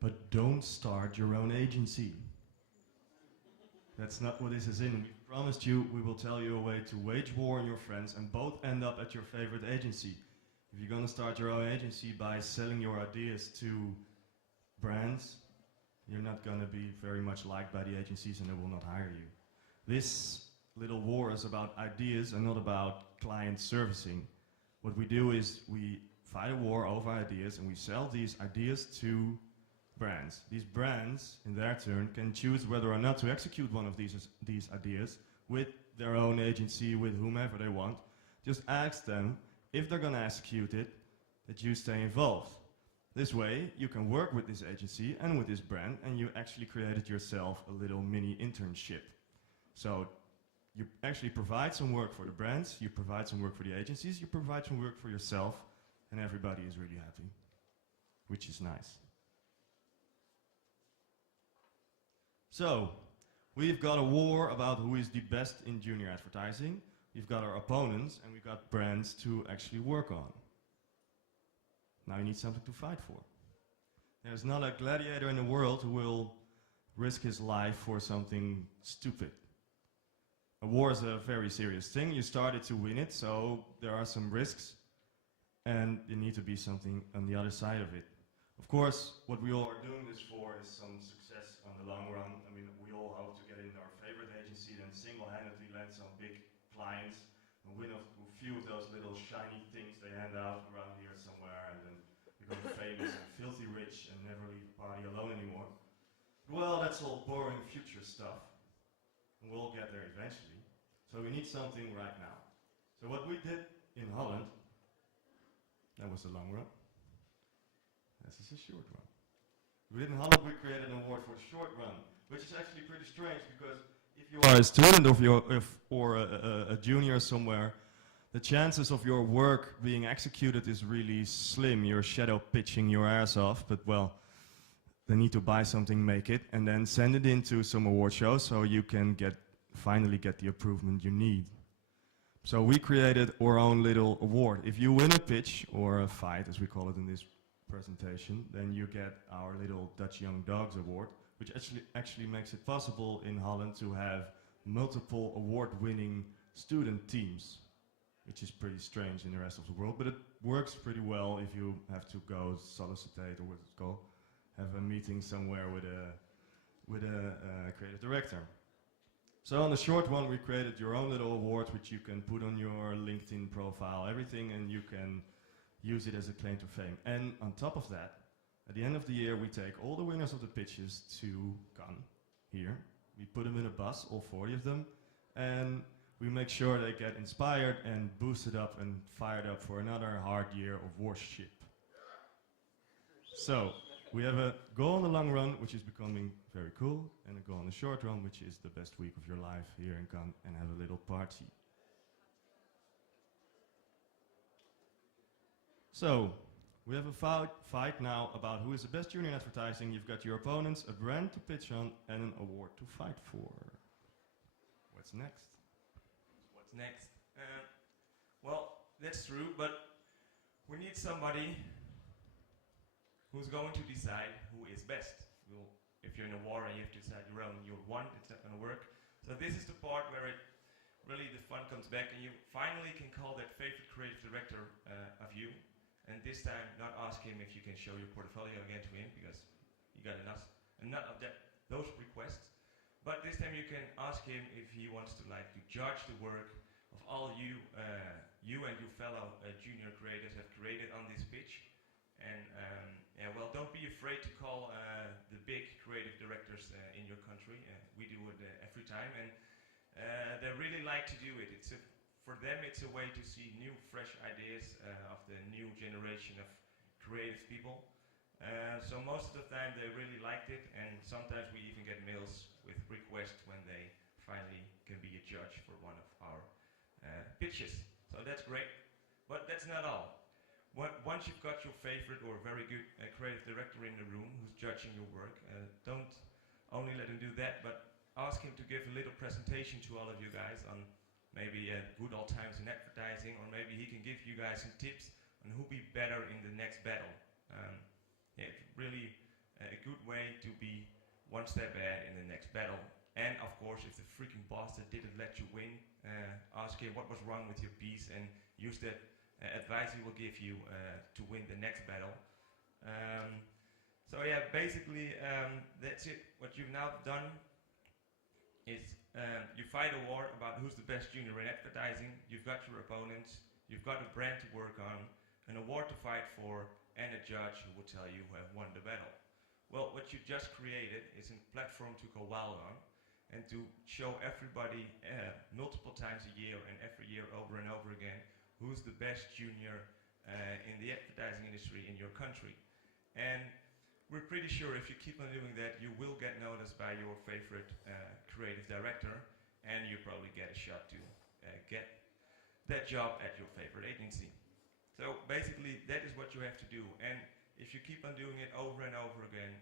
but don't start your own agency. That's not what this is in. We promised you we will tell you a way to wage war on your friends and both end up at your favorite agency. If you're gonna start your own agency by selling your ideas to brands, you're not gonna be very much liked by the agencies and they will not hire you. This little war is about ideas and not about client servicing. What we do is we fight a war over ideas and we sell these ideas to brands. These brands, in their turn, can choose whether or not to execute one of these ideas with their own agency, with whomever they want. Just ask them, if they're gonna execute it, that you stay involved. This way, you can work with this agency and with this brand, and you actually created yourself a little mini internship. So, you actually provide some work for the brands, you provide some work for the agencies, you provide some work for yourself, and everybody is really happy, which is nice. So, we've got a war about who is the best in junior advertising. We've got our opponents, and we've got brands to actually work on. Now you need something to fight for. There's not a gladiator in the world who will risk his life for something stupid. A war is a very serious thing. You started to win it, so there are some risks, and there need to be something on the other side of it. Of course, what we all are doing this for is some success on the long run. I mean, we all hope to get in our favorite agency, then single-handedly land some big clients, and win a few of those little shiny things they hand out around here somewhere, and then become famous and filthy rich and never leave the party alone anymore. Well, that's all boring future stuff, and we'll get there eventually. So we need something right now. So what we did in Holland, that was the long run. This is a short run. Within Holland, we created an award for the short run, which is actually pretty strange because if you are a student or a junior somewhere, the chances of your work being executed is really slim. You're shadow pitching your ass off, but well, they need to buy something, make it, and then send it into some award show so you can finally get the approval you need. So we created our own little award. If you win a pitch, or a fight as we call it in this presentation, then you get our little Dutch Young Dogs Award, which actually makes it possible in Holland to have multiple award-winning student teams, which is pretty strange in the rest of the world, but it works pretty well if you have to go solicitate, or what's it called, have a meeting somewhere with a creative director. So on the short one, we created your own little award, which you can put on your LinkedIn profile, everything, and you can use it as a claim to fame. And on top of that, at the end of the year, we take all the winners of the pitches to Cannes here. We put them in a bus, all 40 of them, and we make sure they get inspired and boosted up and fired up for another hard year of worship. So, we have a goal in the long run, which is becoming very cool, and a goal in the short run, which is the best week of your life here in Cannes, and have a little party. So, we have a fight now about who is the best junior in advertising. You've got your opponents, a brand to pitch on, and an award to fight for. What's next? What's next? Well, that's true, but we need somebody who's going to decide who is best. If you're in a war and you have to decide your own, you're one, it's not going to work. So this is the part where the fun comes back, and you finally can call that favorite creative director of you. And this time, not ask him if you can show your portfolio again to him, because you got enough of those requests. But this time you can ask him if he wants to judge the work of all you and your fellow junior creators have created on this pitch. And well, don't be afraid to call the big creative directors in your country. We do it every time, and they really like to do it. For them, it's a way to see new, fresh ideas of the new generation of creative people. So most of the time they really liked it, and sometimes we even get mails with requests when they finally can be a judge for one of our pitches. So that's great, but that's not all. Once you've got your favorite or very good creative director in the room who's judging your work, don't only let him do that, but ask him to give a little presentation to all of you guys on maybe good old times in advertising, or maybe he can give you guys some tips on who'll be better in the next battle. It's really a good way to be one step ahead in the next battle. And of course, if the freaking bastard didn't let you win, ask him what was wrong with your piece and use that advice he will give you to win the next battle. So yeah, basically that's it. What you've now done is you fight a war about who's the best junior in advertising. You've got your opponents, you've got a brand to work on, an award to fight for, and a judge who will tell you who have won the battle. Well, what you just created is a platform to go wild on and to show everybody multiple times a year and every year over and over again who's the best junior in the advertising industry in your country. And we're pretty sure if you keep on doing that, you will get noticed by your favorite creative director, and you probably get a shot to get that job at your favorite agency. So basically, that is what you have to do. And if you keep on doing it over and over again,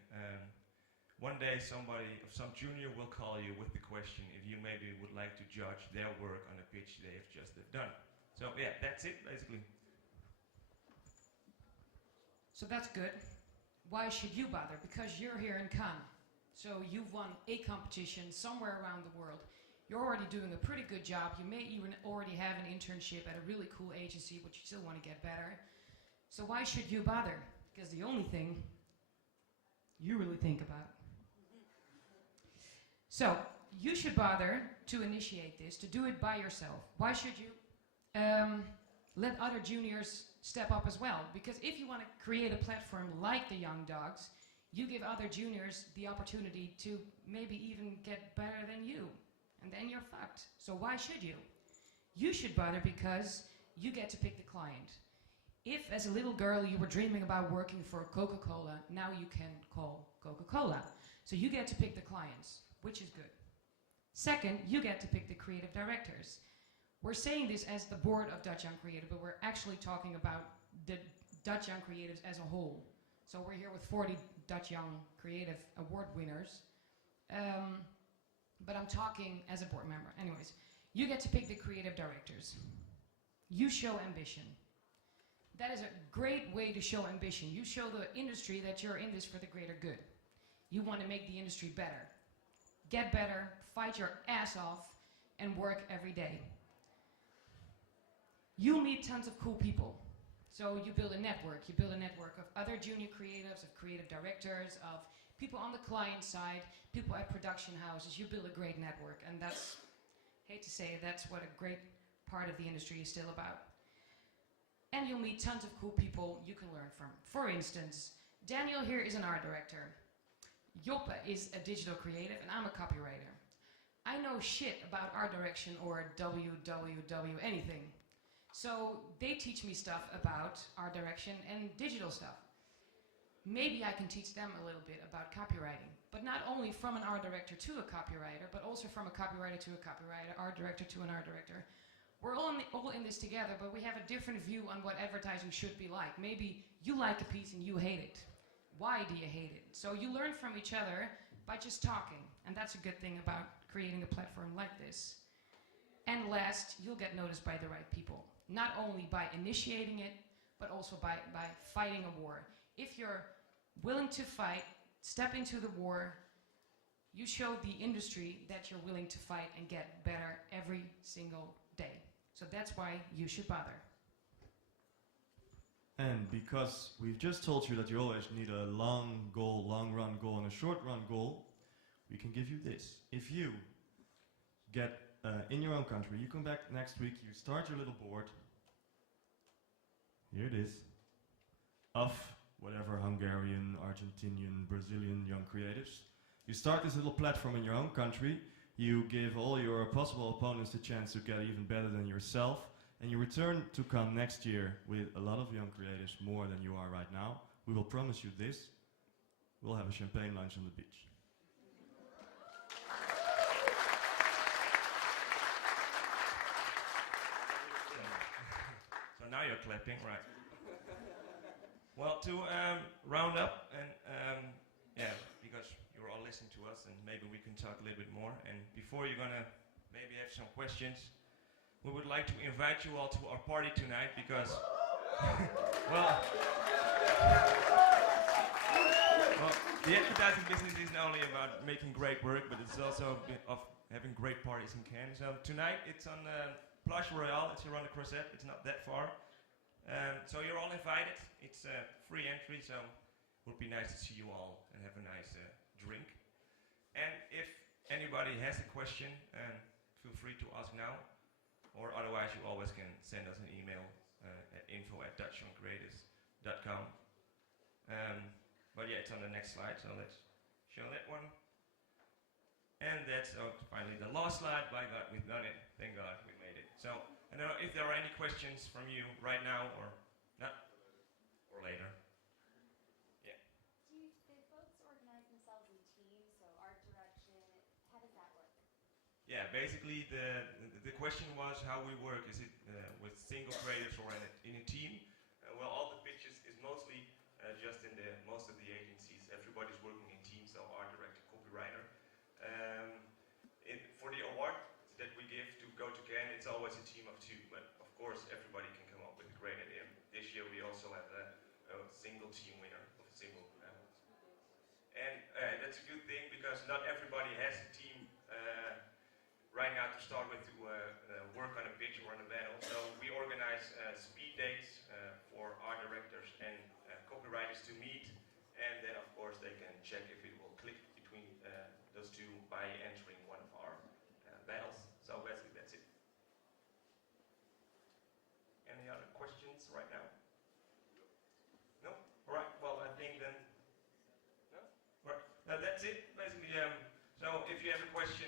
one day somebody, some junior will call you with the question if you maybe would like to judge their work on a pitch they have just done. So yeah, that's it basically. So that's good. Why should you bother? Because you're here in Cannes. So you've won a competition somewhere around the world. You're already doing a pretty good job. You may even already have an internship at a really cool agency, but you still want to get better. So why should you bother? Because the only thing you really think about. So you should bother to initiate this, to do it by yourself. Why should you? Let other juniors step up as well. Because if you want to create a platform like the Young Dogs, you give other juniors the opportunity to maybe even get better than you. And then you're fucked. So why should you? You should bother because you get to pick the client. If as a little girl you were dreaming about working for Coca-Cola, now you can call Coca-Cola. So you get to pick the clients, which is good. Second, you get to pick the creative directors. We're saying this as the board of Dutch Young Creative, but we're actually talking about the Dutch Young Creatives as a whole. So we're here with 40 Dutch Young Creative Award winners. But I'm talking as a board member. Anyways, you get to pick the creative directors. You show ambition. That is a great way to show ambition. You show the industry that you're in this for the greater good. You want to make the industry better. Get better, fight your ass off, and work every day. You meet tons of cool people. So you build a network. You build a network of other junior creatives, of creative directors, of people on the client side, people at production houses. You build a great network, and that's, hate to say it, that's what a great part of the industry is still about. And you'll meet tons of cool people you can learn from. For instance, Daniel here is an art director. Joppe is a digital creative, and I'm a copywriter. I know shit about art direction or www anything. So they teach me stuff about art direction and digital stuff. Maybe I can teach them a little bit about copywriting, but not only from an art director to a copywriter, but also from a copywriter to a copywriter, art director to an art director. We're all in this together, but we have a different view on what advertising should be like. Maybe you like a piece and you hate it. Why do you hate it? So you learn from each other by just talking, and that's a good thing about creating a platform like this. And last, you'll get noticed by the right people. Not only by initiating it, but also by fighting a war. If you're willing to fight, step into the war, you show the industry that you're willing to fight and get better every single day. So that's why you should bother. And because we've just told you that you always need a long goal, long run goal, and a short run goal, we can give you this. If you get in your own country, you come back next week, you start your little board. Here it is. Of whatever Hungarian, Argentinian, Brazilian young creatives. You start this little platform in your own country. You give all your possible opponents the chance to get even better than yourself. And you return to Cannes next year with a lot of young creatives, more than you are right now. We will promise you this. We'll have a champagne lunch on the beach. So now you're clapping, right? Well, to round up, and yeah, because you're all listening to us, and maybe we can talk a little bit more. And before you're gonna maybe have some questions, we would like to invite you all to our party tonight because, well, The advertising business isn't only about making great work, but it's also a bit of having great parties in Cannes. So tonight it's on Plage Royale. It's here on the Croisette. It's not that far. So you're all invited. It's free entry, so it would be nice to see you all and have a nice drink. And if anybody has a question, feel free to ask now. Or otherwise, you always can send us an email at info@dutchyoungcreators.com. But yeah, it's on the next slide, so let's show that one. And that's finally the last slide. By God, we've done it. Thank God, we made it. So, I don't know if there are any questions from you right now or not, or later. Yeah. Do folks organize themselves in teams, so art direction, how does that work? Yeah, basically the question was how we work. Is it with single creators or in a team? Well, all the pitches is mostly just in most of the agencies. Everybody's working in teams, so art director, copywriter. For the award that we give to go to Cannes, it's always a team of two, but of course everybody can come up with a great idea. This year we also have a single team winner of a single and that's a good thing because not everybody has a team right now to start with to work on a pitch or on a battle. So we organize speed dates for art directors and copywriters to meet, and then of course they can check if it will click between those two by entering one of our battles. So basically that's it. Any other questions right now? No? Alright, well I think then, no? Right, that's it basically. So if you have a question,